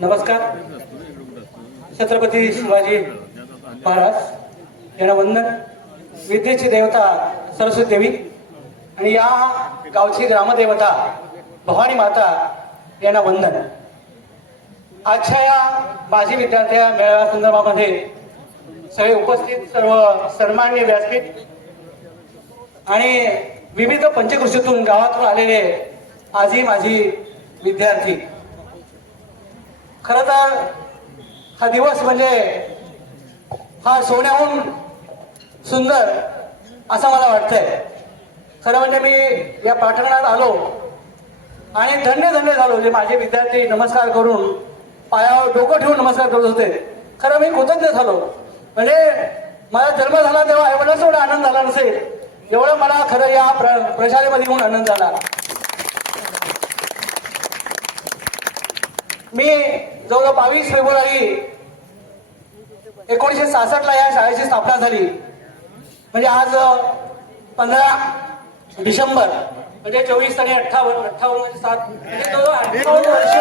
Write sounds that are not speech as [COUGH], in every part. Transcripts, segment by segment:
नमस्कार. छत्रपती शिवाजी महाराज यांना वंदन. विद्येची देवता सरस्वती देवी आणि या गावची ग्रामदेवता भवानी माता यांना वंदन. आजच्या या माजी विद्यार्थ्या मेळाव्या संदर्भामध्ये सगळे उपस्थित सर्व सन्मान्य व्यासपीठ आणि विविध पंचकृषीतून गावातून आलेले आजी माझी विद्यार्थी. खरं तर हा दिवस म्हणजे हा सोन्याहून सुंदर असं मला वाटतंय. खरं म्हणजे मी या पाठणात आलो आणि धन्य धन्य झालो जे माझे विद्यार्थी नमस्कार करून पायावर डोकं ठेवून नमस्कार करत होते. खरं मी कृतज्ञ झालो. म्हणजे माझा जन्म झाला तेव्हा एवढाच एवढा आनंद झाला नसेल. एवढं मला खरं या प्र प्रशालेमध्ये येऊन आनंद झाला. मी जवळजवळ बावीस फेब्रुवारी एकोणीशे सहासष्ट ला या शाळेची स्थापना झाली. म्हणजे आज पंधरा डिसेंबर म्हणजे चोवीस आणि अठ्ठावन्न अठ्ठावन्न म्हणजे सात म्हणजे अठ्ठावन्न वर्ष.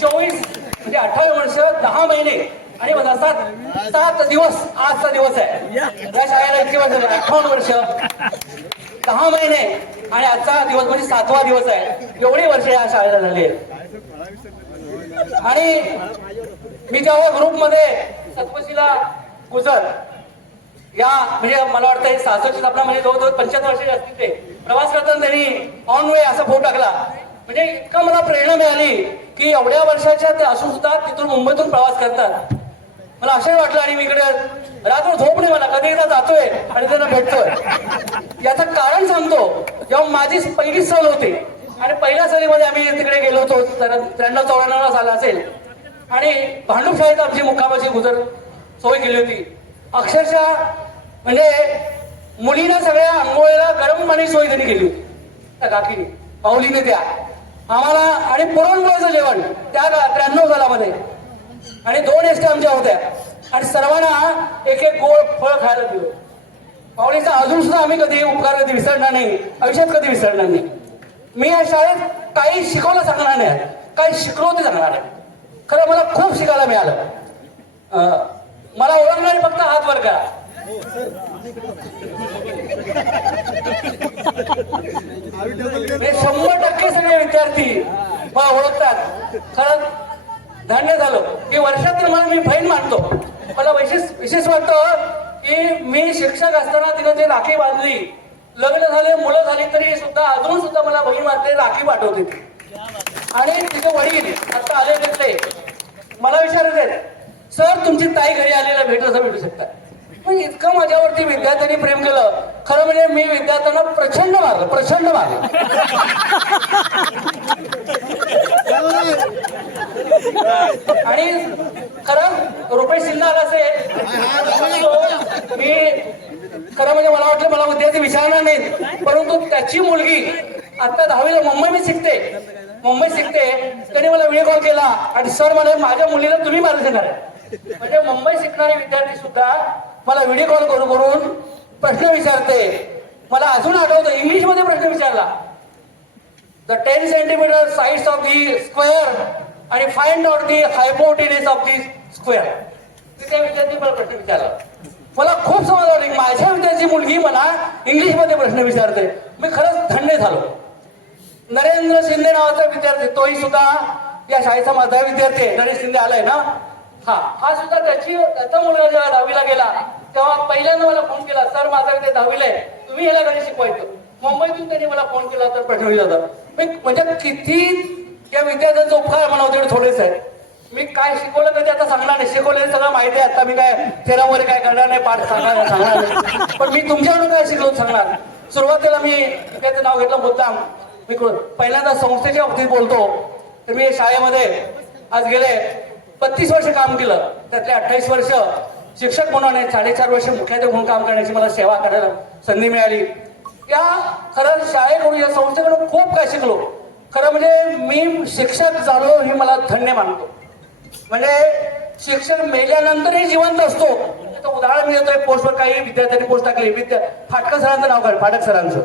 चोवीस म्हणजे अठ्ठावीस वर्ष दहा महिने आणि बघा सात सात दिवस आजचा दिवस आहे. या शाळेला इतकी वर्ष झाले, अठ्ठावन्न वर्ष. दहा महिने आणि आजचा दिवस म्हणजे सातवा दिवस आहे. एवढी वर्ष या शाळेला झाली. आणि मी जेव्हा ग्रुपमध्ये सतपशीला गुजर या म्हणजे मला वाटतं हे सासष्ट स्थापना म्हणजे जवळजवळ पंच्याहत्तर वर्षाचे असतील ते. प्रवास करताना त्यांनी ऑन वे असा फोट टाकला. म्हणजे इतका मला प्रेरणा मिळाली की एवढ्या वर्षाच्या ते असून सुद्धा तिथून मुंबईतून प्रवास करतात. मला असंही वाटलं आणि मी इकडे रात्र झोप नाही मला. कधी एकदा जातोय आणि त्यांना भेटतोय. याचं कारण सांगतो. जेव्हा माझी पहिली सहल होती आणि पहिल्या सहलीमध्ये आम्ही तिकडे गेलो होतो त्र्याण्णव चौऱ्याण्णव साल असेल. आणि भांडूप शाळेत आमची मुक्कामाची गुजर सोय केली होती. अक्षरशः म्हणजे मुलीनं सगळ्या आंघोळीला गरम पाणी सोय त्यांनी केली होती. त्या काकीने पाऊलीने त्या. आम्हाला आणि पुरणपोळीचं जेवण त्या त्र्याण्णव सालामध्ये. आणि दोन एसट्या आमच्या होत्या. आणि सर्वांना एक एक गोड फळ खायला दिलं पाहुणीचा अजून सुद्धा आम्ही कधी उपकार कधी विसरणार नाही. आयुष्यात कधी विसरणार नाही. मी या शाळेत काही शिकवलं सांगणार नाही. काही शिकलो ते सांगणार आहे खरं मला खूप शिकायला मिळालं. मला ओळखणारे फक्त हात वर करा. शंभर टक्के सगळे विद्यार्थी मला ओळखतात. खरं धन्य झालो. की वर्षातील मला मी फाईन मानतो. मला विशेष विशेष वाटतं की मी शिक्षक असताना तिनं ते राखी बांधली लग्न झाले मुलं झाली तरी सुद्धा अजून सुद्धा मला बहीण मात्र राखी पाठवते. आणि तिचे वडील आता आले तिथले. मला विचारत आहेत सर तुमची ताई घरी आलेला भेट असं भेटू शकता? पण इतकं माझ्यावरती विद्यार्थ्यांनी प्रेम केलं. खरं म्हणजे मी विद्यार्थ्यांना प्रचंड मारलं प्रचंड मारलं. [LAUGHS] आणि खरं रुपेश सिन्हा असे असेल. मी खरं म्हणजे मला वाटलं मला विद्यार्थी विचारणार नाहीत. परंतु त्याची मुलगी आता दहावीला मुंबई शिकते. मुंबई शिकते. त्याने मला व्हिडिओ कॉल केला. आणि सर मला माझ्या मुलीला तुम्ही मार्गदर्शन करा म्हणजे मुंबई शिकणारे विद्यार्थी सुद्धा मला व्हिडिओ कॉल करून करून प्रश्न विचारते. मला अजून आठवतं इंग्लिशमध्ये प्रश्न विचारला. The ten centimetre sides of the square आणि find out the hypotenuse of the square तिथे विद्यार्थी मला प्रश्न विचारला मला खूप समज वाटली माझ्या विद्यार्थी मुलगी मला इंग्लिशमध्ये प्रश्न विचारते. मी खरंच धन्य झालो. नरेंद्र शिंदे नावाचा विद्यार्थी तोही सुद्धा या शाळेचा माझा विद्यार्थी आहे. नरेंद्र शिंदे आलाय ना? हा. हा सुद्धा त्याची त्याचा मुलगा जेव्हा दहावीला गेला तेव्हा पहिल्यांदा मला फोन केला सर माझा विद्यार्थी दहावीला आहे. तुम्ही याला घरी शिकवायचं. मुंबईतून त्यांनी मला फोन केला तर प्रश्न विचारला. मी म्हणजे किती या विद्यार्थ्यांचा उपकार म्हणावं होते थोडेच आहे मी काय शिकवलं ते आता सांगणार नाही. शिकवलेलं सगळं माहिती आहे. आता मी काय थेरामध्ये काय करणार नाही पाठ सांगणार सांगणार नाही. पण मी तुमच्याकडून काय शिकवून सांगणार. सुरुवातीला मी त्याचं नाव घेतलं मुद्दाम. मी पहिल्यांदा संस्थेच्या बाबतीत बोलतो. तर मी शाळेमध्ये आज गेले. बत्तीस वर्ष काम केलं. त्यातले अठ्ठावीस वर्ष शिक्षक म्हणून आणि साडेचार वर्ष मुख्याध्यापक म्हणून काम करण्याची मला सेवा करायला संधी मिळाली. या खरं शाळेकडून या संस्थेकडून खूप काय शिकलो. खरं म्हणजे मी शिक्षक झालो हे मला धन्य मानतो. म्हणजे शिक्षक मेल्यानंतरही जिवंत असतो. उदाहरण मी देतोय पोस्टवर काही विद्यार्थ्यांनी पोस्ट टाकली. विद्या फाटकर सरांचं नाव काढ फाटक सरांचं.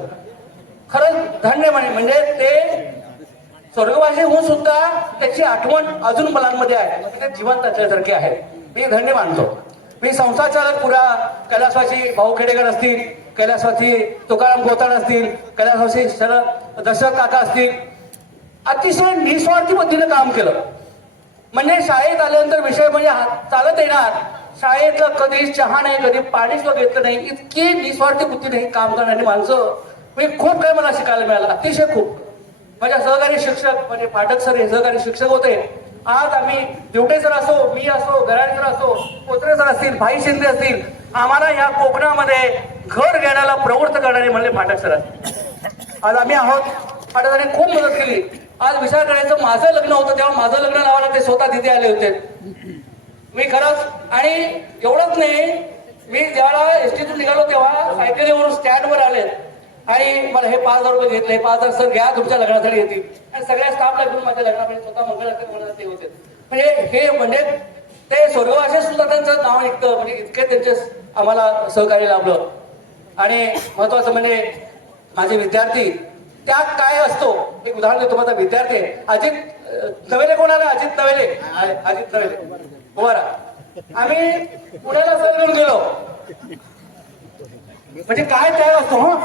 खरंच धन्य म्हणे. म्हणजे ते स्वर्गवासी होऊन सुद्धा त्याची आठवण अजून मुलांमध्ये आहे. म्हणजे ते जिवंत असल्यासारखे आहे मी धन्य मानतो. मी संस्थाचालक पुरा. कैलासवासी भाऊ खेडेकर असतील कैलासवासी तुकाराम गोताळ असतील कैलासवासी सर दशरथ काका असतील अतिशय निस्वार्थी पद्धतीनं काम केलं. म्हणजे शाळेत आल्यानंतर विषय म्हणजे चालत येणार. शाळेतलं कधी चहा नाही कधी पाणी सुद्धा घेतलं नाही. इतकी निस्वार्थी बुद्धीने हे काम करणारी माणसं मी खूप काही मला शिकायला मिळालं. अतिशय खूप. माझ्या सहकारी शिक्षक म्हणजे पाठक सर हे सहकारी शिक्षक होते. आज आम्ही दिवटे सर असो मी असो घराणे सर असो कोत्रे सर असतील भाई शिंदे असतील आम्हाला या कोकणामध्ये घर घेण्याला प्रवृत्त करणारे म्हणले फाटक सर. आज आम्ही आहोत. फाटकाने खूप मदत केली. आज विचार करायचं माझं लग्न होतं तेव्हा माझं लग्न लावायला ते स्वतः तिथे आले होते. मी खरंच आणि एवढंच नाही मी ज्यावेळेला एसटीतून निघालो तेव्हा सायकलीवरून स्टँडवर आले. आणि मला हे पाच हजार रुपये घेतले हे पाच हजार सर घ्या तुमच्या लग्नासाठी येतील आणि सगळ्या स्टाफला घेऊन माझ्या लग्नामध्ये स्वतः मंगळ ते होते. म्हणजे हे म्हणजे ते स्वर्गवासे सुद्धा त्यांचं नाव निघतं म्हणजे इतके त्यांचे आम्हाला सहकार्य लाभलं. आणि महत्वाचं म्हणजे माझे विद्यार्थी त्यात काय असतो? एक उदाहरण देतो माझा विद्यार्थी अजित नवेले कोण अजित नवेले. अजित नवेले. कुमारा आम्ही पुण्याला सहल घेऊन गेलो. म्हणजे काय त्याग असतो हा?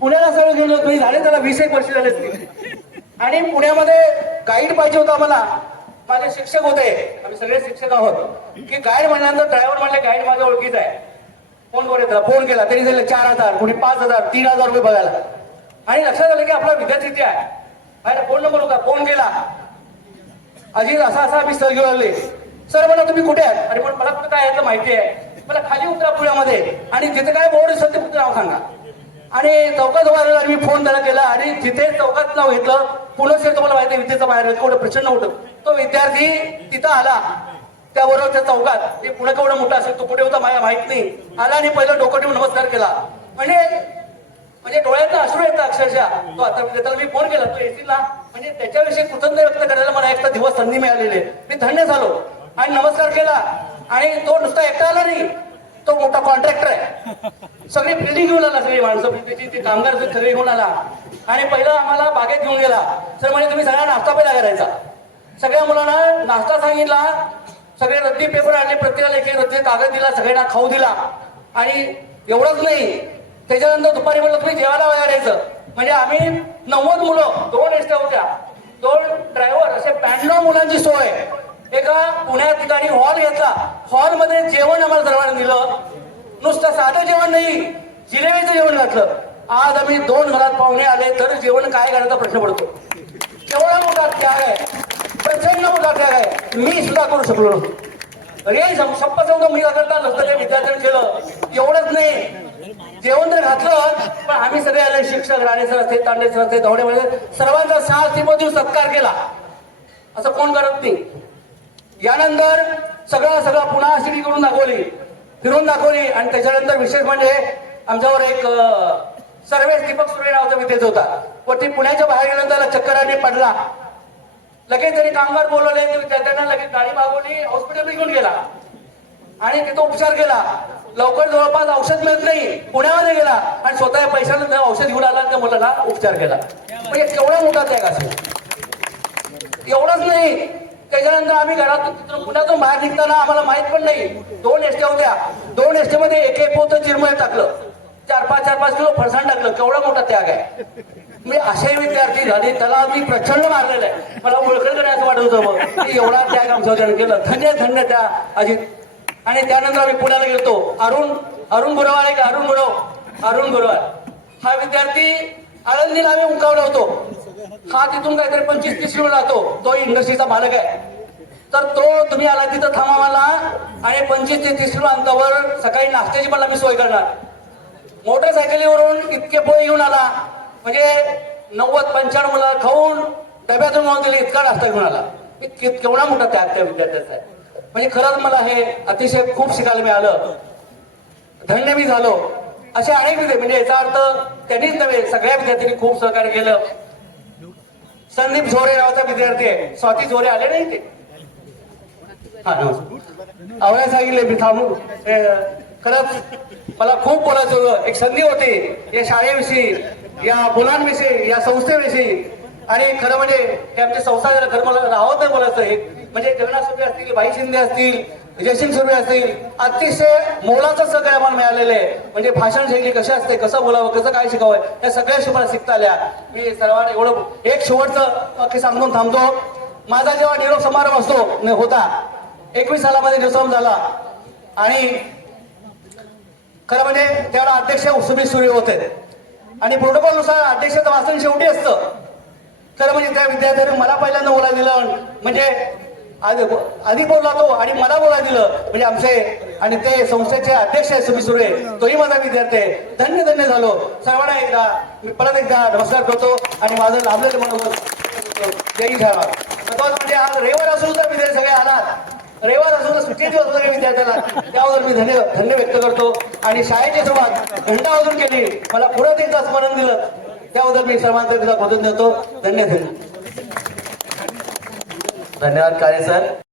पुण्याला सहल गेलो. तुम्ही झाले त्याला वीस एक वर्ष झाले असतील. आणि पुण्यामध्ये गाईड पाहिजे होता आम्हाला. माझे शिक्षक होते. आम्ही सगळे शिक्षक आहोत. की गाईड म्हणल्यानंतर ड्रायव्हर म्हणले गाईड माझ्या ओळखीचा आहे. फोन वर फोन केला. तरी झाले चार हजार कोणी पाच हजार तीन हजार रुपये बघायला. आणि लक्षात आलं की आपला विद्यार्थी इथे आहे. बाहेर फोन नंबर होता फोन केला. अजित असा असा मी सर घेऊन आले सर म्हणा तुम्ही कुठे आहात? अरे पण मला कुठे काय याचं माहिती आहे. मला खाली उतरा पुण्यामध्ये आणि तिथे काय बोर्ड दिसत ते नाव सांगा. आणि चौकात उभारला मी फोन त्याला केला. आणि तिथे चौकात नाव घेतलं पुन्हा सर तुम्हाला माहिती आहे विद्येचं बाहेर केवढं प्रचंड होतं तो विद्यार्थी तिथं आला. त्याबरोबर त्या चौकात. ते पुणे केवढं मोठा असेल तो कुठे होता मला माहीत नाही. आला आणि पहिलं डोकं ठेवून नमस्कार केला. म्हणजे म्हणजे डोळ्यात अश्रू येतं अक्षरशः. तो आता म्हणजे त्याला मी फोन केला तो येतील म्हणजे त्याच्याविषयी कृतज्ञ व्यक्त करायला मला एक दिवस संधी मिळालेली आहे. मी धन्य झालो. आणि नमस्कार केला. आणि तो नुसता एकटा आला नाही. तो मोठा कॉन्ट्रॅक्टर आहे. सगळी बिल्डिंग घेऊन आला सगळी माणसं त्याची ती कामगार सगळी घेऊन आला. आणि पहिला आम्हाला बागेत घेऊन गेला. सर म्हणजे तुम्ही सगळ्या नाश्ता पहिला करायचा. सगळ्या मुलांना नाश्ता सांगितला. सगळे रद्दी पेपर आणले प्रत्येकाला एक रद्दी कागद दिला सगळ्यांना खाऊ दिला. आणि एवढंच नाही त्याच्यानंतर दुपारी म्हणलं तुम्ही जेवायला वगैरे यायचं म्हणजे आम्ही नव्वद मुलं दोन एसट्या होत्या. दोन ड्रायव्हर असे ब्याण्णव मुलांची सोय. एका पुण्या ठिकाणी हॉल घेतला. हॉलमध्ये जेवण आम्हाला सर्वांना दिलं. नुसतं साधं जेवण नाही जिलेबीचं जेवण घातलं. आज आम्ही दोन घरात पाहुणे आले तर जेवण काय करायचा प्रश्न पडतो? केवढा मोठा त्याग आहे. प्रचंड मोठा त्याग आहे. मी सुद्धा करू शकलो नव्हतो. अरे समजा मी करता नसतं विद्यार्थ्यांनी केलं. एवढंच नाही. जेवण तर घातलं पण आम्ही सगळे आले शिक्षक राणेसर असते तांडेसर असते धवडे सर्वांचा सहा देऊन सत्कार केला. असं कोण करत नाही. यानंतर सगळं सगळं पुन्हा सिटी करून दाखवली फिरून दाखवली आणि त्याच्यानंतर विशेष म्हणजे आमच्यावर एक सर्वे सर्वेश दीपक सुरे नावाचा विद्यार्थी होता. वरती पुण्याच्या बाहेर गेल्यानंतर चक्कराने पडला. लगेच त्यांनी कामगार बोलवले त्यांना विद्यार्थ्यांना लगेच गाडी मागवली हॉस्पिटल घेऊन गेला. आणि तिथं उपचार केला. लवकर जवळपास औषध मिळत नाही. पुण्यामध्ये गेला आणि स्वतः पैशानं औषध घेऊन आला त्या मुलाला उपचार केला. म्हणजे केवढा मोठा त्याग असेल? एवढंच नाही. त्याच्यानंतर आम्ही घरात पुण्यातून बाहेर निघताना आम्हाला माहीत पण नाही. दोन एसट्या होत्या. दोन एसट्यामध्ये एक एक पोत चिरमळ टाकलं. चार पाच चार पाच किलो फरसाण टाकलं. केवढा मोठा त्याग आहे. मी असे विद्यार्थी झाले. त्याला मी प्रचंड मारलेलं आहे. मला ओळखलं असं वाटत होतं मग. एवढा त्याग आमच्या केलं. धन्य धन्य त्या अजित. आणि त्यानंतर आम्ही पुण्याला गेलो अरुण अरुण गुरवाळ आहे का? अरुण गुरव अरुण गुरवाळ हा विद्यार्थी आळंदीला आम्ही उंकावला होतो. हा तिथून काहीतरी पंचवीस तीस किलो राहतो तो इंडस्ट्रीचा मालक आहे. तर तो तुम्ही आला तिथं थांबा मला आणि पंचवीस ते तीस किलो अंतावर सकाळी नाश्त्याची पण आम्ही सोय करणार. मोटरसायकलीवरून इतके पोहे घेऊन आला. म्हणजे नव्वद पंच्याण्णव मुलं खाऊन डब्यातून म्हणून दिले इतका नाश्ता घेऊन आला. केवढा मोठा त्याग त्या विद्यार्थ्याचा आहे. म्हणजे खरंच मला हे अतिशय खूप शिकायला मिळालं. धन्य मी झालो. असे अनेक विद्यार्थी म्हणजे याचा अर्थ त्यांनीच नव्हे सगळ्या विद्यार्थ्यांनी खूप सहकार्य केलं. संदीप झोरे नावाचा विद्यार्थी आहे. स्वाती झोरे आले नाही ते? हा सांगितले मी थांबू. खरंच मला खूप बोलायचं होतं. एक संधी होती. या शाळेविषयी या मुलांविषयी या संस्थेविषयी. आणि खरं म्हणजे हे आमचे संस्था खरं मला राहत नाही बोलायचं हे. म्हणजे जगन्नाथ सुर्वे असतील भाई शिंदे असतील जयसिंग सुर्वे असतील अतिशय मोलाचं सगळं आम्हाला मिळालेलं आहे. म्हणजे भाषण शैली कशी असते कसं बोलावं कसं काय शिकावं या सगळ्या शिकवायला शिकता आल्या. मी सर्वांना एवढं एक शेवटचं वाक्य सांगून थांबतो. माझा जेव्हा निरोप समारंभ असतो होता एकवीस सालामध्ये निरोप झाला. आणि खरं म्हणजे त्यावेळेला अध्यक्ष सुमित सूर्य होते. आणि प्रोटोकॉलनुसार अध्यक्ष वाचन शेवटी असतं. तर म्हणजे त्या विद्यार्थ्याने मला पहिल्यांदा बोला दिलं म्हणजे आधी आधी बोलला तो आणि मला बोला दिलं. म्हणजे आमचे आणि ते संस्थेचे अध्यक्ष आहे सुमी सुरे तोही माझा विद्यार्थी आहे. धन्य धन्य झालो. सर्वांना एकदा मी परत एकदा नमस्कार करतो आणि माझं लाभलेलं म्हणून जय शाळा म्हणजे आज रविवार असून सुद्धा विद्यार्थी सगळे आलात. रविवार असून सुट्टी दिवस सगळे विद्यार्थ्याला. त्यावर मी धन्य धन्य व्यक्त करतो. आणि शाळेची सुरुवात घंटा वाजून केली. मला पुन्हा एकदा स्मरण दिलं. त्याबद्दल मी सर्वांचा एकदा देतो. धन्यवाद. धन्यवाद काळे सर.